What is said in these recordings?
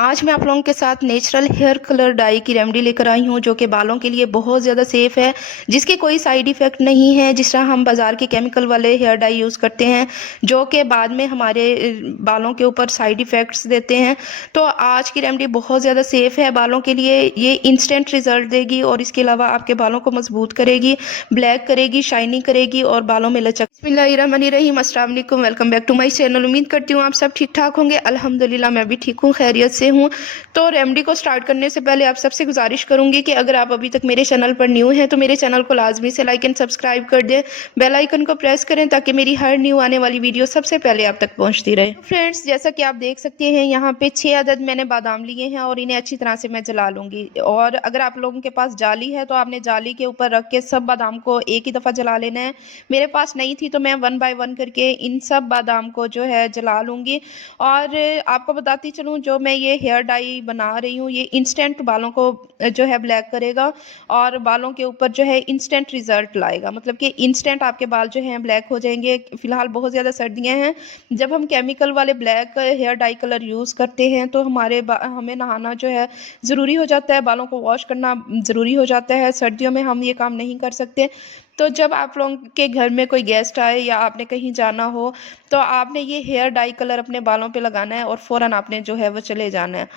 आज मैं आप लोगों के साथ नेचुरल हेयर कलर डाई की रेमेडी लेकर आई हूँ जो कि बालों के लिए बहुत ज़्यादा सेफ़ है, जिसके कोई साइड इफ़ेक्ट नहीं है। जिस तरह हम बाज़ार के केमिकल वाले हेयर डाई यूज़ करते हैं जो कि बाद में हमारे बालों के ऊपर साइड इफ़ेक्ट्स देते हैं, तो आज की रेमेडी बहुत ज़्यादा सेफ़ है बालों के लिए। ये इंस्टेंट रिज़ल्ट देगी और इसके अलावा आपके बालों को मजबूत करेगी, ब्लैक करेगी, शाइनिंग करेगी और बालों में लचक। बिस्मिल्लाहिर्रहमानिर्रहीम, अस्सलाम वालेकुम, welcome back to my channel. उम्मीद करती हूँ आप सब ठीक ठाक होंगे। अल्हम्दुलिल्लाह मैं भी ठीक हूँ, खैरियत से हूँ। तो रेमेडी को स्टार्ट करने से पहले आप सबसे गुजारिश करूंगी कि अगर आप अभी तक मेरे चैनल पर न्यू हैं तो मेरे चैनल को लाजमी से लाइक एंड सब्सक्राइब कर दें, बेल आइकन को प्रेस करें ताकि मेरी हर न्यू आने वाली वीडियो सबसे पहले आप तक पहुंचती रहे। तो फ्रेंड्स, जैसा कि आप देख सकते हैं यहाँ पे 6 अदद मैंने बादाम लिए हैं और इन्हें अच्छी तरह से मैं जला लूंगी। और अगर आप लोगों के पास जाली है तो आपने जाली के ऊपर रख के सब बादाम को एक ही दफ़ा जला लेना है। मेरे पास नहीं थी तो मैं 1 बाय 1 करके इन सब बादाम को जो है जला लूंगी। और आपको बताती चलूँ, जो मैं ये हेयर डाई बना रही हूँ ये इंस्टेंट बालों को जो है ब्लैक करेगा और बालों के ऊपर जो है इंस्टेंट रिजल्ट लाएगा, मतलब कि इंस्टेंट आपके बाल जो हैं ब्लैक हो जाएंगे। फिलहाल बहुत ज़्यादा सर्दियाँ हैं, जब हम केमिकल वाले black hair dye colour use करते हैं तो हमें नहाना जो है ज़रूरी हो जाता है, बालों को वॉश करना ज़रूरी हो जाता है। सर्दियों में हम ये काम नहीं कर सकते। तो जब आप लोगों के घर में कोई गेस्ट आए या आपने कहीं जाना हो तो आपने ये हेयर डाई कलर अपने बालों पे लगाना है और फ़ौरन आपने जो है वो चले जाना है।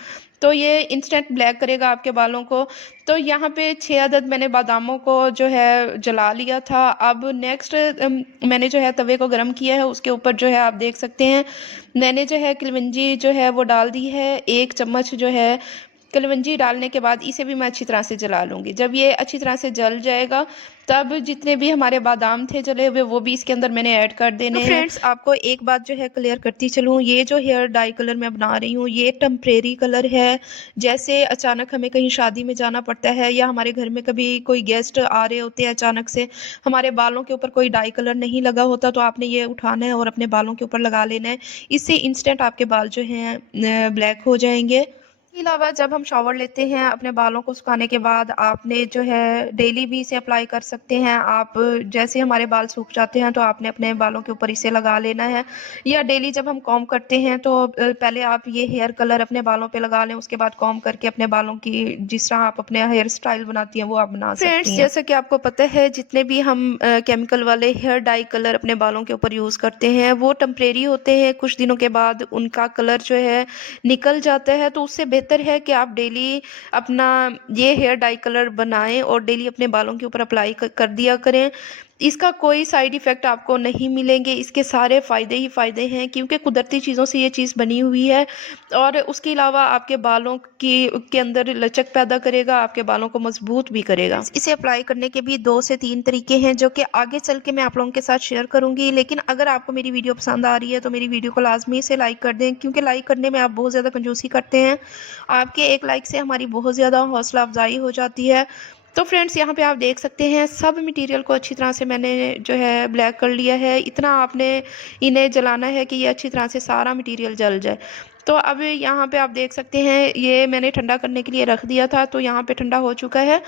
तो ये इंस्टेंट ब्लैक करेगा आपके बालों को। तो यहाँ पे 6 अदद मैंने बादामों को जो है जला लिया था। अब नेक्स्ट मैंने जो है तवे को गर्म किया है, उसके ऊपर जो है आप देख सकते हैं मैंने जो है कलवंजी जो है वो डाल दी है। 1 चम्मच जो है कलवंजी डालने के बाद इसे भी मैं अच्छी तरह से जला लूँगी। जब ये अच्छी तरह से जल जाएगा तब जितने भी हमारे बादाम थे जले हुए वो भी इसके अंदर मैंने ऐड कर देने हैं। फ्रेंड्स, आपको एक बात जो है क्लियर करती चलूँ, ये जो हेयर डाई कलर मैं बना रही हूँ ये टेम्परेरी कलर है। जैसे अचानक हमें कहीं शादी में जाना पड़ता है या हमारे घर में कभी कोई गेस्ट आ रहे होते हैं अचानक से, हमारे बालों के ऊपर कोई डाई कलर नहीं लगा होता तो आपने ये उठाना है और अपने बालों के ऊपर लगा लेना है। इससे इंस्टेंट आपके बाल जो हैं ब्लैक हो जाएंगे। इसके अलावा जब हम शावर लेते हैं अपने बालों को सुखाने के बाद आपने जो है डेली भी इसे अप्लाई कर सकते हैं। आप जैसे हमारे बाल सूख जाते हैं तो आपने अपने बालों के ऊपर इसे लगा लेना है, या डेली जब हम कॉम्ब करते हैं तो पहले आप ये हेयर कलर अपने बालों पे लगा लें, उसके बाद कॉम्ब करके अपने बालों की जिस तरह आप अपने हेयर स्टाइल बनाती हैं वो आप बना सकती हैं। फ्रेंड्स, जैसा कि आपको पता है जितने भी हम केमिकल वाले हेयर डाई कलर अपने बालों के ऊपर यूज़ करते हैं वो टेम्परेरी होते हैं, कुछ दिनों के बाद उनका कलर जो है निकल जाता है। तो उससे बेहतर है कि आप डेली अपना ये हेयर डाई कलर बनाएं और डेली अपने बालों के ऊपर अप्लाई कर दिया करें। इसका कोई साइड इफ़ेक्ट आपको नहीं मिलेंगे, इसके सारे फ़ायदे ही फ़ायदे हैं क्योंकि कुदरती चीज़ों से ये चीज़ बनी हुई है। और उसके अलावा आपके बालों की के अंदर लचक पैदा करेगा, आपके बालों को मजबूत भी करेगा। इसे अप्लाई करने के भी 2 से 3 तरीके हैं जो कि आगे चल के मैं आप लोगों के साथ शेयर करूंगी। लेकिन अगर आपको मेरी वीडियो पसंद आ रही है तो मेरी वीडियो को लाजमी से लाइक कर दें, क्योंकि लाइक करने में आप बहुत ज़्यादा कंजूसी करते हैं। आपके एक लाइक से हमारी बहुत ज़्यादा हौसला अफजाई हो जाती है। तो फ्रेंड्स, यहाँ पे आप देख सकते हैं सब मटेरियल को अच्छी तरह से मैंने जो है ब्लैक कर लिया है। इतना आपने इन्हें जलाना है कि ये अच्छी तरह से सारा मटेरियल जल जाए। तो अब यहाँ पे आप देख सकते हैं ये मैंने ठंडा करने के लिए रख दिया था, तो यहाँ पे ठंडा हो चुका है।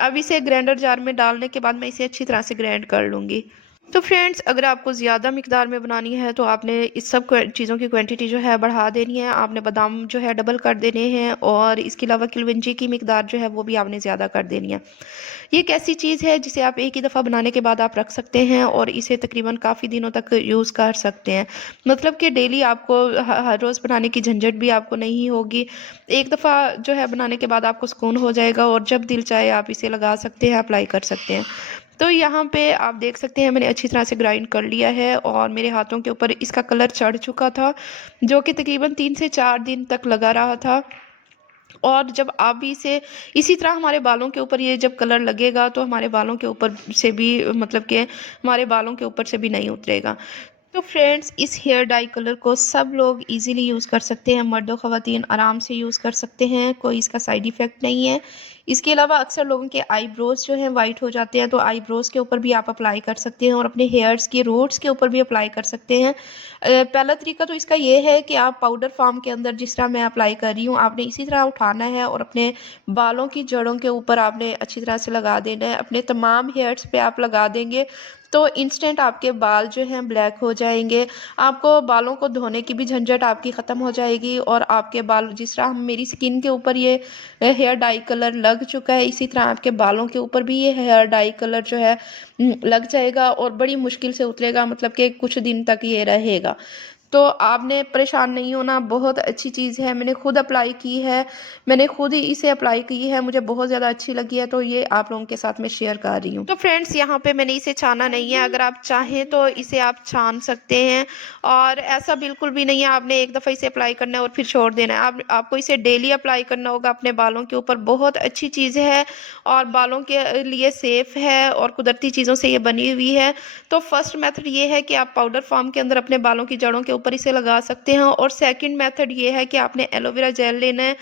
अब इसे ग्राइंडर जार में डालने के बाद मैं इसे अच्छी तरह से ग्राइंड कर लूँगी। तो फ्रेंड्स, अगर आपको ज़्यादा मिकदार में बनानी है तो आपने इस सब चीज़ों की क्वांटिटी जो है बढ़ा देनी है। आपने बादाम जो है डबल कर देने हैं और इसके अलावा किलवंजी की मिकदार जो है वो भी आपने ज़्यादा कर देनी है। ये एक ऐसी चीज़ है जिसे आप एक ही दफ़ा बनाने के बाद आप रख सकते हैं और इसे तकरीबन काफ़ी दिनों तक यूज़ कर सकते हैं। मतलब कि डेली आपको हर रोज़ बनाने की झंझट भी आपको नहीं होगी। एक दफ़ा जो है बनाने के बाद आपको सुकून हो जाएगा और जब दिल चाहे आप इसे लगा सकते हैं, अप्लाई कर सकते हैं। तो यहाँ पे आप देख सकते हैं मैंने अच्छी तरह से ग्राइंड कर लिया है और मेरे हाथों के ऊपर इसका कलर चढ़ चुका था, जो कि तकरीबन 3 से 4 दिन तक लगा रहा था। और जब आप भी इसे इसी तरह हमारे बालों के ऊपर ये जब कलर लगेगा तो हमारे बालों के ऊपर से भी, मतलब कि हमारे बालों के ऊपर से भी नहीं उतरेगा। तो फ्रेंड्स, इस हेयर डाई कलर को सब लोग इजीली यूज़ कर सकते हैं, मर्द और ख़वातीन आराम से यूज़ कर सकते हैं, कोई इसका साइड इफ़ेक्ट नहीं है। इसके अलावा अक्सर लोगों के आईब्रोज़ जो हैं वाइट हो जाते हैं, तो आईब्रोज़ के ऊपर भी आप अप्लाई कर सकते हैं और अपने हेयर्स के रूट्स के ऊपर भी अप्लाई कर सकते हैं। पहला तरीका तो इसका ये है कि आप पाउडर फॉर्म के अंदर जिस तरह मैं अप्लाई कर रही हूँ आपने इसी तरह उठाना है और अपने बालों की जड़ों के ऊपर आपने अच्छी तरह से लगा देना है। अपने तमाम हेयर्स पे आप लगा देंगे तो इंस्टेंट आपके बाल जो हैं ब्लैक हो जाएंगे। आपको बालों को धोने की भी झंझट आपकी ख़त्म हो जाएगी और आपके बाल जिस तरह मेरी स्किन के ऊपर ये हेयर डाई कलर लग चुका है, इसी तरह आपके बालों के ऊपर भी ये हेयर डाई कलर जो है लग जाएगा और बड़ी मुश्किल से उतरेगा, मतलब कि कुछ दिन तक ये रहेगा। तो आपने परेशान नहीं होना, बहुत अच्छी चीज़ है, मैंने खुद अप्लाई की है, मैंने खुद ही इसे अप्लाई की है, मुझे बहुत ज़्यादा अच्छी लगी है, तो ये आप लोगों के साथ मैं शेयर कर रही हूँ। तो फ्रेंड्स यहाँ पे मैंने इसे छाना नहीं है, अगर आप चाहें तो इसे आप छान सकते हैं और ऐसा बिल्कुल भी नहीं है आपने एक दफ़ा इसे अप्लाई करना है और फिर छोड़ देना है। आपको इसे डेली अप्लाई करना होगा अपने बालों के ऊपर। बहुत अच्छी चीज़ है और बालों के लिए सेफ़ है और कुदरती चीज़ों से ये बनी हुई है। तो फर्स्ट मेथड ये है कि आप पाउडर फॉर्म के अंदर अपने बालों की जड़ों के ऊपर इसे लगा सकते हैं और सेकंड मेथड ये है कि आपने एलोवेरा जेल लेना है,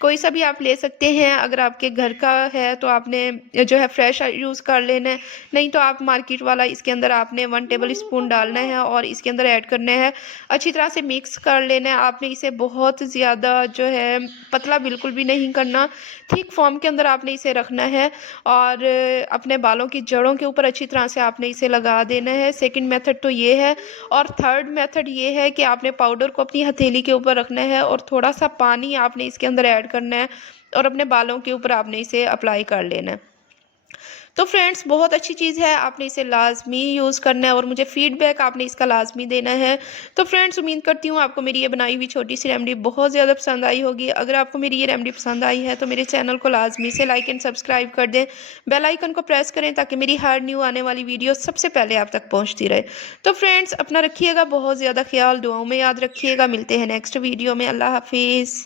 कोई सा भी आप ले सकते हैं। अगर आपके घर का है तो आपने जो है फ्रेश यूज़ कर लेना है, नहीं तो आप मार्केट वाला, इसके अंदर आपने 1 टेबल स्पून डालना है और इसके अंदर ऐड करना है, अच्छी तरह से मिक्स कर लेना है। आपने इसे बहुत ज़्यादा जो है पतला बिल्कुल भी नहीं करना, थिक फॉर्म के अंदर आपने इसे रखना है और अपने बालों की जड़ों के ऊपर अच्छी तरह से आपने इसे लगा देना है। सेकंड मेथड तो ये है और थर्ड मेथड ये है कि आपने पाउडर को अपनी हथेली के ऊपर रखना है और थोड़ा सा पानी आपने इसके अंदर ऐड करना है और अपने बालों के ऊपर आपने इसे अप्लाई कर लेना है। तो फ्रेंड्स बहुत अच्छी चीज़ है, आपने इसे लाजमी यूज़ करना है और मुझे फीडबैक आपने इसका लाजमी देना है। तो फ्रेंड्स उम्मीद करती हूँ आपको मेरी ये बनाई हुई छोटी सी रेमेडी बहुत ज़्यादा पसंद आई होगी। अगर आपको मेरी ये रेमेडी पसंद आई है तो मेरे चैनल को लाजमी से लाइक एंड सब्सक्राइब कर दें, बेल आइकन को प्रेस करें ताकि मेरी हर न्यू आने वाली वीडियो सबसे पहले आप तक पहुँचती रहे। तो फ्रेंड्स अपना रखिएगा बहुत ज़्यादा ख्याल, दुआओं में याद रखिएगा। मिलते हैं नेक्स्ट वीडियो में। अल्लाह हाफिज़।